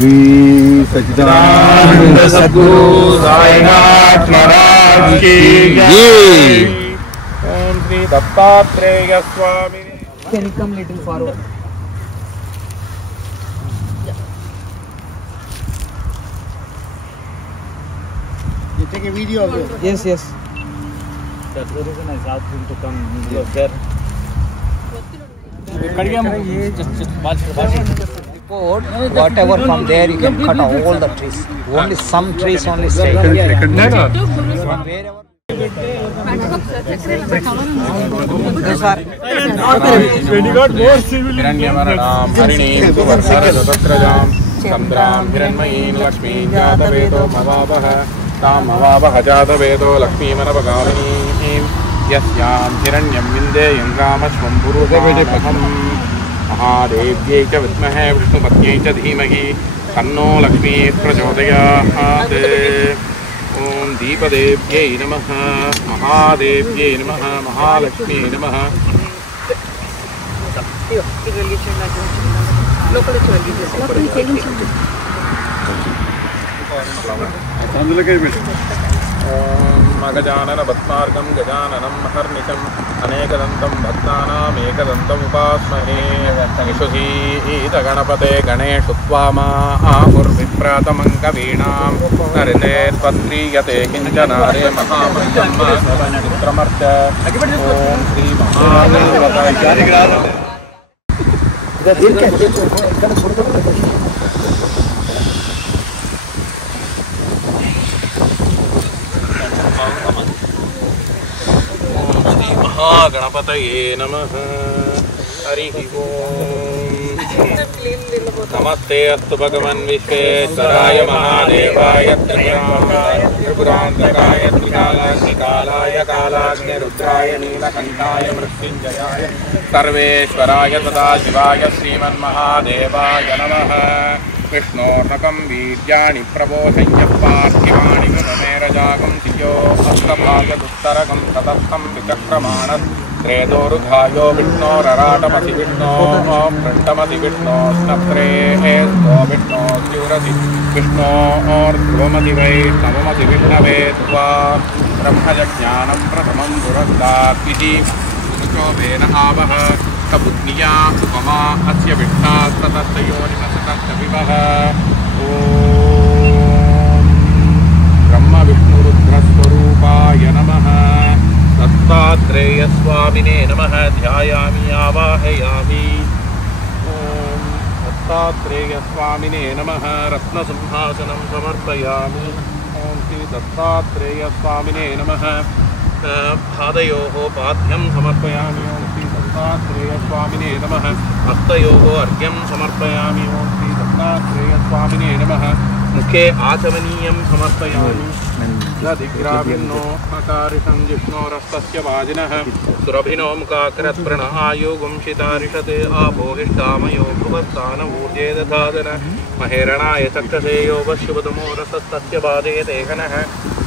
श्री सच्चिदानंद सद्गुरु साईनाथ महाराज की जय। ओम श्री दत्तात्रेय स्वामी। Can you come little forward? You take a video of it. Yes, yes. That's the reason I asked him to come. He was there. Report whatever from there you can cut all the trees. Only some trees only stay. जातवेदो लक्ष्मीमनवगामिनीं यस्यां हिरण्यं विन्देयं कामश्वं पुरुषम् महादेव्यै च विद्महे विष्णुपत्न्यै च धीमहि तन्नो लक्ष्मी प्रचोदयात्। ओम दीपदेव्यै नमः, महादेव्यै नमः, महालक्ष्म्यै नमः। मगजानन पद्मार्गं गजाननं महर्निशम् अनेकदन्तं भक्तानामेकदन्तम् उपास्महे। विशुसीतगणपते गणेषु त्वामाहुर्विप्रातमं कवीणां नरितेत्पत्रीयते किञ्चनारे महामन्त्रं पुत्रमर्च। ॐ श्री महागणपतये नमः। हरिः ओम। नमस्ते अस्तु भगवन् विश्वेश्वराय महादेवाय त्रिपुरान्तकाय त्रिकालाग्निकालाय कालाग्निरुद्राय नीलकण्ठाय मृत्युञ्जयाय सर्वेश्वराय सदाशिवाय श्रीमन्महादेवाय नमः। विष्णोर्नकं वीर्याणि प्रबोधय्यः पार्थिवाणि गुणमेरजागं धियो हस्तभागदुत्तरकं ततस्थं विचक्रमाणत् त्रेदोरुधायो विष्णोरराटमसि विष्णोः पृष्ठमसि विष्णोस्नत्रेः स्तो विष्णोस्युरसि विष्णोर्ध्रुवमसि वैष्णवमसि विष्णवे त्वा ब्रह्मजज्ञानं प्रथमं पुरस्ताद्विधि शुचोभेन आवह कबुद्निया उपमा अस्य विष्णा ततस्तयोनिमसतस्तविवः। ॐ ब्रह्मविष्णुरुद्रस्वरूपाय नमः। दत्तात्रेयस्वामिने नमः। ध्यायामि आवाहयामि। ॐ दत्तात्रेयस्वामिने नमः। रत्नसिंहासनं समर्पयामि। ॐ श्री दत्तात्रेयस्वामिने नमः। पादयोः पाद्यं समर्पयामि। ॐ श्री दत्तात्रेयस्वामिने नमः। हस्तयोः अर्घ्यं समर्पयामि। ॐ श्री दत्तात्रेयस्वामिने नमः। मुखे आचमनीयं समर्पयामि। दधिग्राभिन्नो हकारिषं जिष्णोरस्तस्य वाजिनः सुरभिनो मुखाकृत्प्रणहायो गुंशितारिषते आपोहिष्टामयो भुवस्तानमूर्जे दधादन महेरणाय चक्षसे यो वश्युपतमो रसस्तस्य बाधे देहनः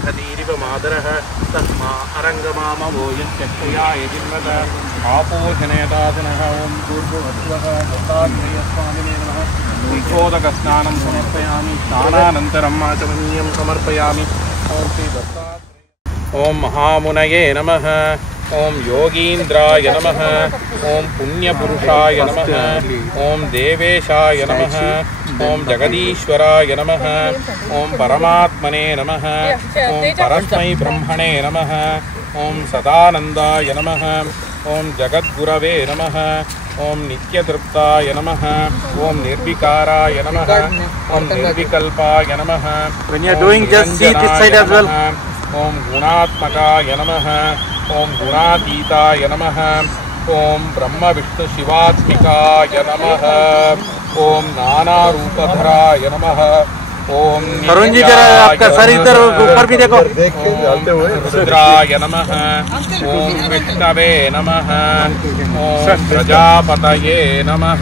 नदीरिव मादरः तस्मा अरङ्गमामवो यच्चक्षुयाय जिन्वत आपोषणयदासनः। ॐ भूर्भुवस्वः दत्तात्रेयस्वामिने नमः। उद्बोधकस्नानं समर्पयामि। स्नानानन्तरम् आचमनीयं समर्पयामि। ओम श्री दत्तात्रेय। ओम महामुनये नमः। ओम योगीन्द्राय नमः। ओम पुण्यपुरुषाय नमः। ओम देवेशाय नमः। ओम जगदीश्वराय नमः। ओम परमात्मने नमः। ओम परस्मै ब्रह्मणे नमः। ओम सदानन्दाय नमः। ओम जगद्गुरवे नमः। ओम नित्यतृप्ताय नमः। ओम निर्विकाराय नमः। ओम निर्विकल्पाय नमः। When you are doing, just see this side as well. ओम गुणात्मकाय नमः। ओम गुणातीताय नमः। ओम ब्रह्म विष्णु शिवात्मिकाय नमः। ओम नानारूपधराय नमः। ओम तरुण जी जरा आपका सर इधर ऊपर भी देखो। रुद्राय नमः। ओम विष्णवे नमः। ओम प्रजापतये नमः।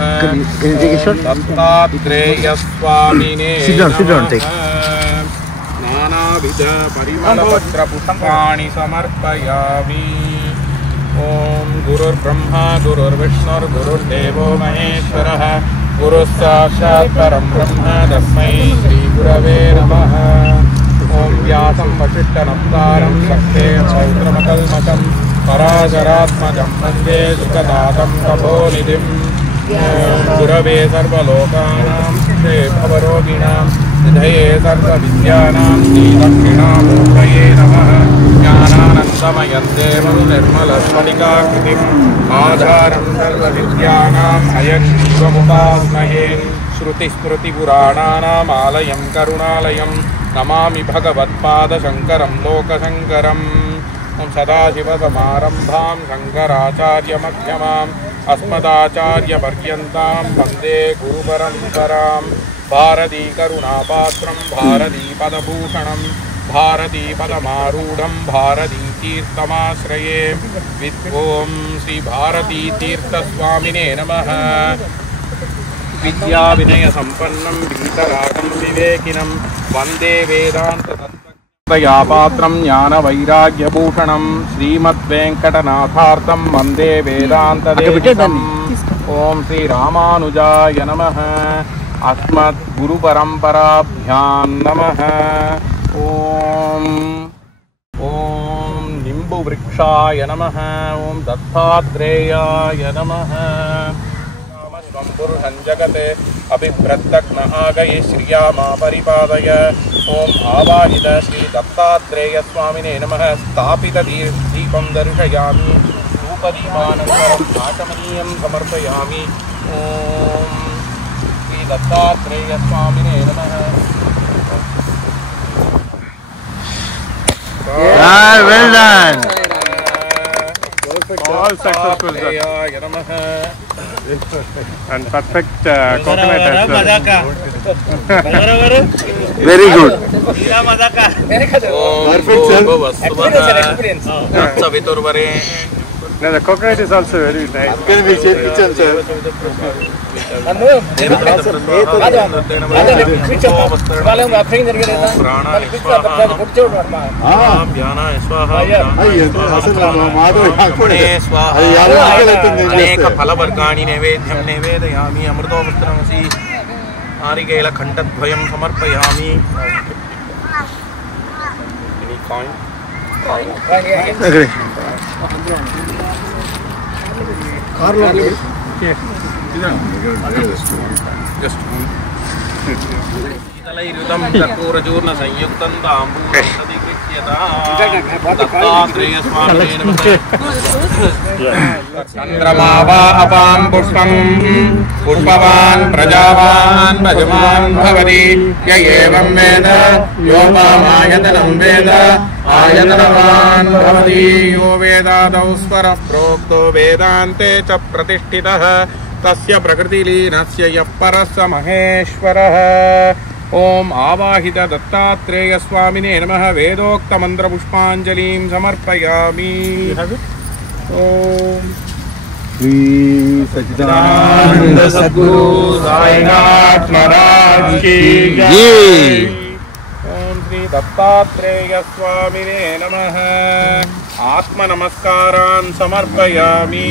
दत्तात्रेय स्वामिने नमः। नानाविध परिमलपत्र पुष्पाणि समर्पयामि। ओम गुरुर्ब्रह्मा गुरुर्विष्णुर्गुरुर्देवो महेश्वरः। गुरुः साक्षात् परं ब्रह्म तस्मै श्रीगुरवे नमः। ॐ व्यासं वसिष्ठनप्तारं शक्ते पौत्रमकल्मषं पराशरात्मजं वन्दे सुखदातं तपोनिधिं। गुरवे सर्वलोकानां श्रे भवरोगिणां निधये सर्वविद्यानां श्रीदक्षिणामूर्तये नमः। ज्ञानानन्दमयं देवं निर्मलस्फटिकाकृतिम् आधारं सर्वविद्यानां हयग्रीवमुपास्महे। श्रुतिस्मृतिपुराणानाम् आलयं करुणालयं नमामि भगवत्पादशङ्करं लोकशङ्करम्। सदाशिवसमारम्भां शङ्कराचार्यमध्यमाम् अस्मदाचार्यपर्यन्तां वन्दे गुरुपरम्परां। भारतीकरुणापात्रं भारतीपदभूषणं भारतीपदमारूढं भारतीतीर्थमाश्रये। ॐ श्रीभारतीतीर्थस्वामिने नमः। विद्याविनयसम्पन्नं वीतरागं विवेकिनं वन्दे वेदान्ततत्त्वज्ञानपात्रं ज्ञानवैराग्यभूषणं श्रीमद्वेङ्कटनाथार्तं वन्दे वेदान्तदेशिकम्। ॐ श्रीरामानुजाय नमः। अस्मद्गुरुपरम्पराभ्यां नमः। ॐ निम्बुवृक्षाय नमः। ॐ दत्तात्रेयाय नमः। पुरुषं जगते अभिभ्रद्दग्न आगये श्रियामा परिपादय। ॐ आवाहित श्री दत्तात्रेय स्वामिने नमः। स्थापित दीपं दर्शयामि धूपदीपानन्तरं आचमनीयं समर्पयामि। ॐ श्री दत्तात्रेय स्वामिने नमः। Well done. All successful. And perfect coconut as well. Very good. Perfect, sir. No, the coconut is also very nice. Can we check kitchen, sir? अनेक फलवर्गाणि नैवेद्यं निवेदयामि। अमृतोपस्त्रमसि नारिकेलखण्डद्वयं समर्पयामि। शीतलैरुतं कर्पूरचूर्ण संयुक्तं ताम्बूलं दत्तात्रेयस्वामिने नमः। चन्द्रमा वा अपां पुष्पं पुष्पवान् प्रजावान् भजमान् भवति। य एवं वेद योपामायतनं वेद आयतनवान् भवति। यो वेदादौ स्वरः प्रोक्तो वेदान्ते च प्रतिष्ठितः तस्य प्रकृतिलीनस्य यः परः स महेश्वरः। ॐ आवाहित दत्तात्रेय स्वामिने नमः। वेदोक्त मंत्रपुष्पांजलिं समर्पयामि। ॐ श्री सच्चिदानंद सद्गुरु साईनाथ महाराज की जय। ॐ श्री दत्तात्रेय स्वामिने नमः। आत्मनमस्कारान् समर्पयामि।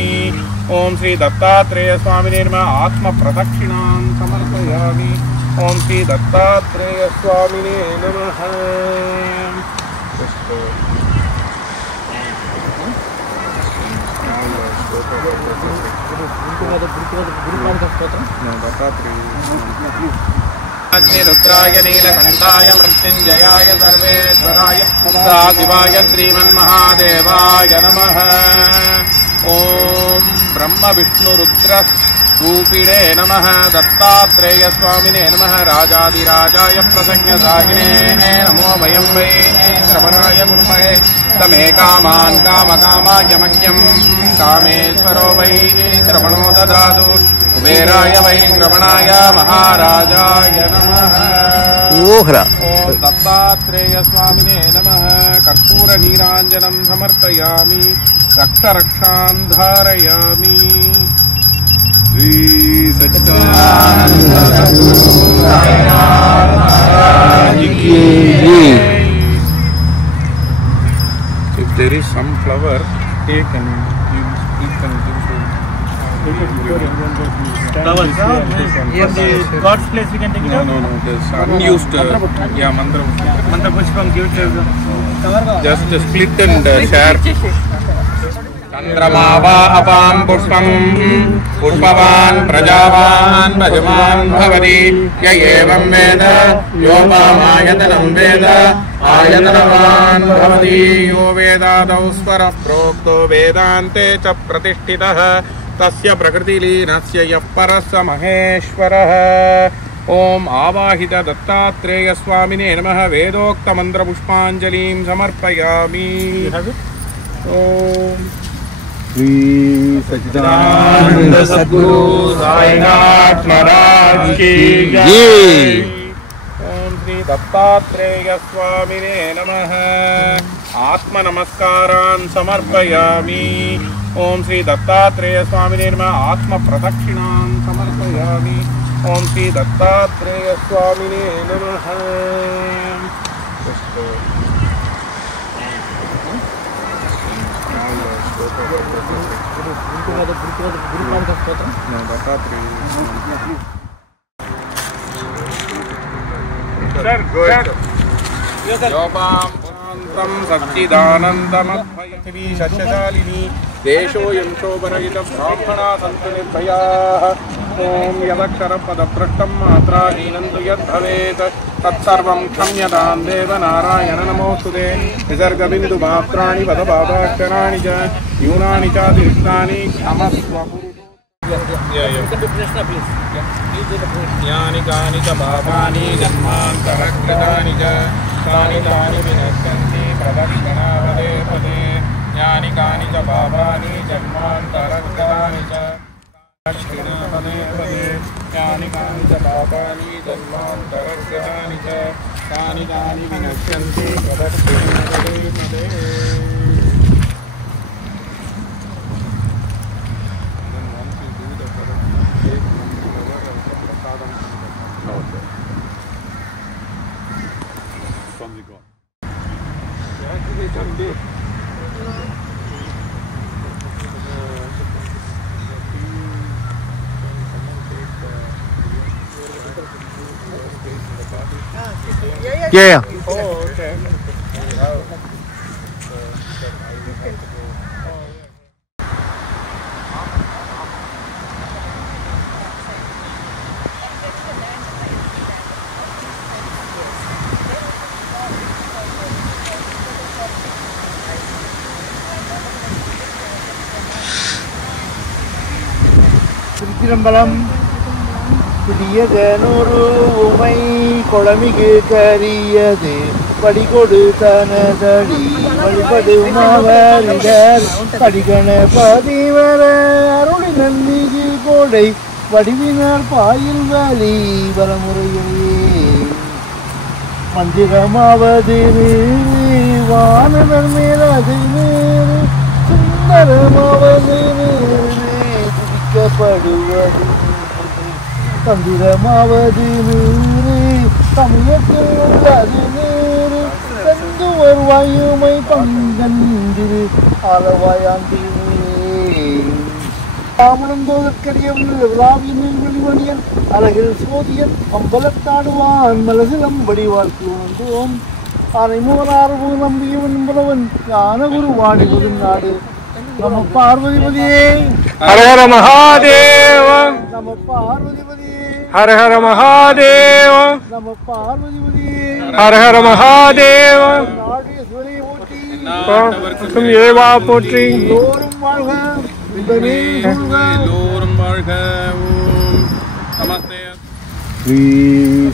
ॐ श्री दत्तात्रेय स्वामिने नमः। आत्मप्रदक्षिणान् समर्पयामि। ॐ श्री दत्तात्रेय स्वामिने नमः। रुद्राय नीलकण्ठाय मृत्युञ्जयाय सर्वेश्वराय सदाशिवाय श्रीमन्महादेवाय नमः। ॐ ब्रह्म विष्णु रुद्र रूपिणे नमः। दत्तात्रेय स्वामिने नमः। राजाधिराजाय प्रसन्नदायिने नमो वयं वै श्रवणाय कुर्महे तमे कामान् कामकामाय मह्यं कामेश्वरो वै श्रवणो ददातु। कुबेराय वै श्रवणाय महाराजाय नमः। ॐ दत्तात्रेय स्वामिने नमः। कर्पूरनीराञ्जनं समर्पयामि। रक्तरक्षां धारयामि। श्री सच्चिदानंद सद्गुरु साईनाथ महाराज की जय। If there is some flower, take and you can do so. Towels. Yes, The yes. God's place we can take it out. No, this unused. Yeah, mantra. Mantra Pushpam, give it to us. Just split and share. Chandramava apam pushpam pushpavan prajavan bhajman bhavati ya evam veda yopamayatalam veda ayatanavan bhavati yo vedadau svara prokto vedante cha pratishtitah tasya prakritilinasya yah parasya maheshwarah. ओम आवाहित दत्तात्रेय स्वामिने नमः वेदोक्त मंत्र पुष्पांजलिं समर्पयामि. ओम श्री सच्चिदानंद सद्गुरु साईनाथ महाराज की जय. ओम श्री दत्तात्रेय स्वामिने नमः आत्म नमस्कारान् समर्पयामि. ओम श्री दत्तात्रेय स्वामिने नमः आत्म प्रदक्षिणान् समर्पयामि. ओम श्री दत्तात्रेय स्वामिने नमः. योपां सच्चिदानन्दमद्भयति शस्यशालिनी देशोऽयं शोभरहितं ब्राह्मणा सन्तु निर्भयाः. ओम यदक्षरपदभ्रष्टं मात्राहीनं तु यद्भवेत् तत्सर्वं क्षम्यतां देव नारायण नमोऽस्तुते. विसर्गबिन्दुमात्राणि पदपादाक्षराणि च न्यूनानि चातिरिक्तानि क्षमस्व. यानि कानि च पापानि जन्मान्तरकृतानि च तानि तानि विनश्यन्ति प्रदक्षिणापदे पदे. यानि कानि च पापानि जन्मान्तरकृतानि च दक्षिणापदे पदे. यानि कानि च पापानि जन्मान्तरकृतानि च तानि तानि विनश्यन्ति प्रदक्षिणापदे पदे. Yeah. Oh, okay. திருச்சிரம்பலம் புதிய கனூரு உமை கொளமிகு கரியது படிகொடு தனதடி வழிபடுமாவரிடர் படிகண பதிவர அருளி நந்திகு கோடை வடிவினார் பாயில் வலி வரமுறையிலே மந்திரமாவது வானவர் மேலது சுந்தரமாவது துதிக்கப்படுவது தந்திரமாவது தமிழத்தில் உள்ளது தந்து வருவாயுமை பங்கந்திரு ஆலவாயாந்திரே விழாவின் அழகில் சோதியன் அம்பலத்தாடுவான் மலசிலம் வடிவாழ்த்து வந்தோம் அரைமூரார்வு நம்பியவன் புலவன் ஞானகுரு வாணிபுரின் நாடு. நம பார்வதிபதியே हर हर महादेव. நம பார்வதிபதியே हर हर महादेव. நம பார்வதிபதியே हर हर महादेव. நாடேஸ்வரியை ஓட்டி तुम ये वा पोट्री எல்லோரும் வாழ்க இன்பமே சூழ்க. एल्लोरुम வாழ்க. ओम नमस्ते. श्री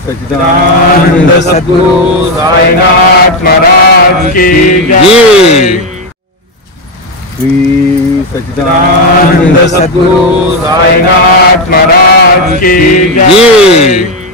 सच्चिदानंद सद्गुरु साईनाथ महाराज की जय. श्री सच्चिदानंद सद्गुरु साईनाथ महाराज की जय.